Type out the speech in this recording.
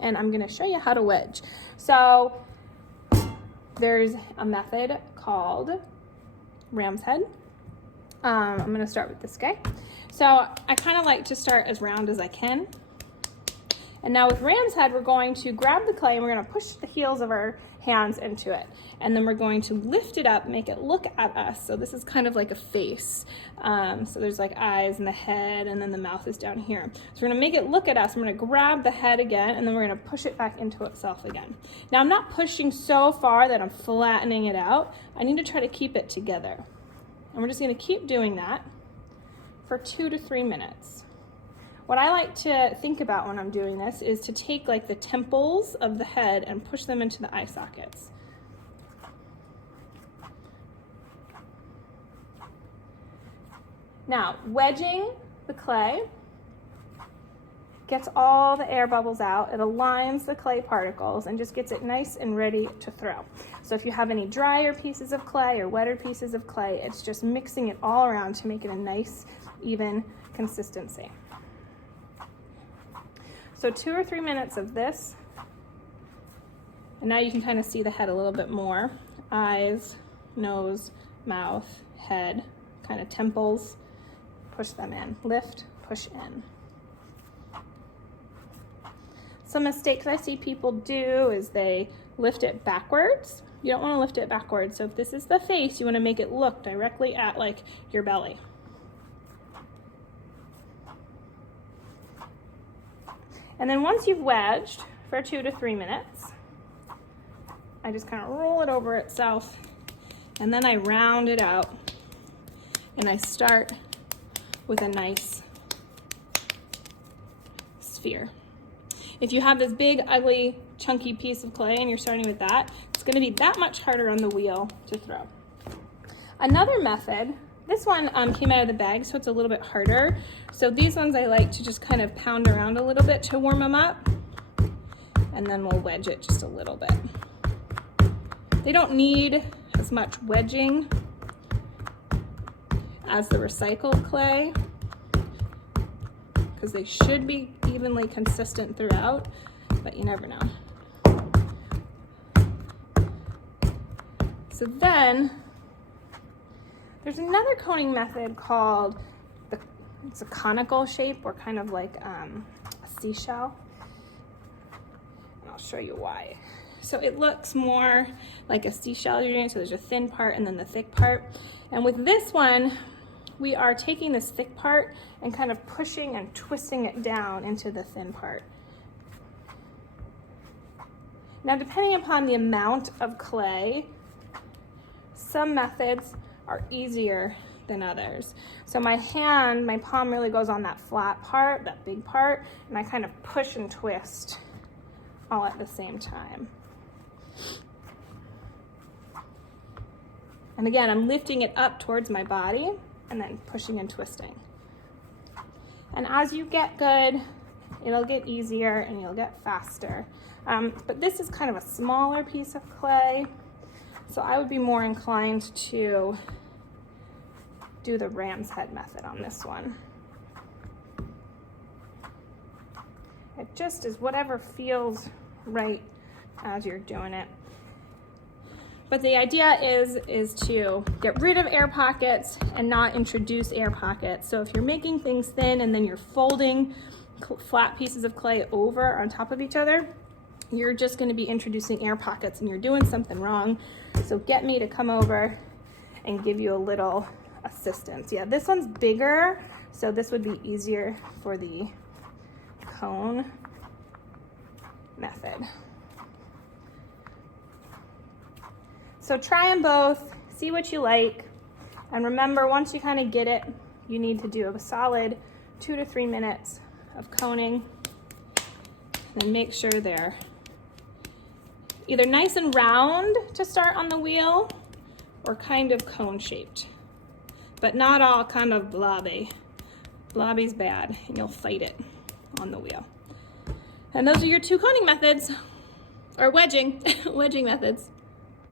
and I'm gonna show you how to wedge. So there's a method called ram's head. I'm gonna start with this guy. So I kind of like to start as round as I can. And now with ram's head, we're going to grab the clay and we're gonna push the heels of our hands into it. And then we're going to lift it up, make it look at us. So this is kind of like a face. So there's like eyes and the head, and then the mouth is down here. So we're gonna make it look at us. I'm gonna grab the head again, and then we're gonna push it back into itself again. Now I'm not pushing so far that I'm flattening it out. I need to try to keep it together. And we're just gonna keep doing that for 2 to 3 minutes. What I like to think about when I'm doing this is to take like the temples of the head and push them into the eye sockets. Now, wedging the clay gets all the air bubbles out. It aligns the clay particles and just gets it nice and ready to throw. So if you have any drier pieces of clay or wetter pieces of clay, it's just mixing it all around to make it a nice, even consistency. So 2 or 3 minutes of this, and now you can kind of see the head a little bit more. Eyes, nose, mouth, head, kind of temples, push them in, lift, push in. Some mistakes I see people do is they lift it backwards. You don't want to lift it backwards. So if this is the face, you want to make it look directly at like your belly. And then once you've wedged for 2 to 3 minutes, I just kind of roll it over itself, and then I round it out, and I start with a nice sphere. If you have this big, ugly, chunky piece of clay and you're starting with that, it's gonna be that much harder on the wheel to throw. Another method, this one came out of the bag, so it's a little bit harder. So these ones I like to just kind of pound around a little bit to warm them up, and then we'll wedge it just a little bit. They don't need as much wedging as the recycled clay, because they should be evenly consistent throughout, but you never know. So then, there's another coning method called, it's a conical shape, or kind of like a seashell. And I'll show you why. So it looks more like a seashell you're doing, so there's a thin part and then the thick part. And with this one, we are taking this thick part and kind of pushing and twisting it down into the thin part. Now, depending upon the amount of clay, some methods are easier than others. So my hand, my palm really goes on that flat part, that big part, and I kind of push and twist all at the same time. And again, I'm lifting it up towards my body and then pushing and twisting. And as you get good, it'll get easier and you'll get faster. But this is kind of a smaller piece of clay, so I would be more inclined to do the ram's head method on this one. It just is whatever feels right as you're doing it. But the idea is to get rid of air pockets and not introduce air pockets. So if you're making things thin and then you're folding flat pieces of clay over on top of each other, you're just going to be introducing air pockets and you're doing something wrong. So get me to come over and give you a little assistance. Yeah, this one's bigger, so this would be easier for the cone method. So try them both, see what you like, and remember, once you kind of get it, you need to do a solid 2 to 3 minutes of coning, and make sure they're either nice and round to start on the wheel or kind of cone shaped, but not all kind of blobby. Blobby's bad and you'll fight it on the wheel. And those are your 2 coning methods, or wedging, wedging methods.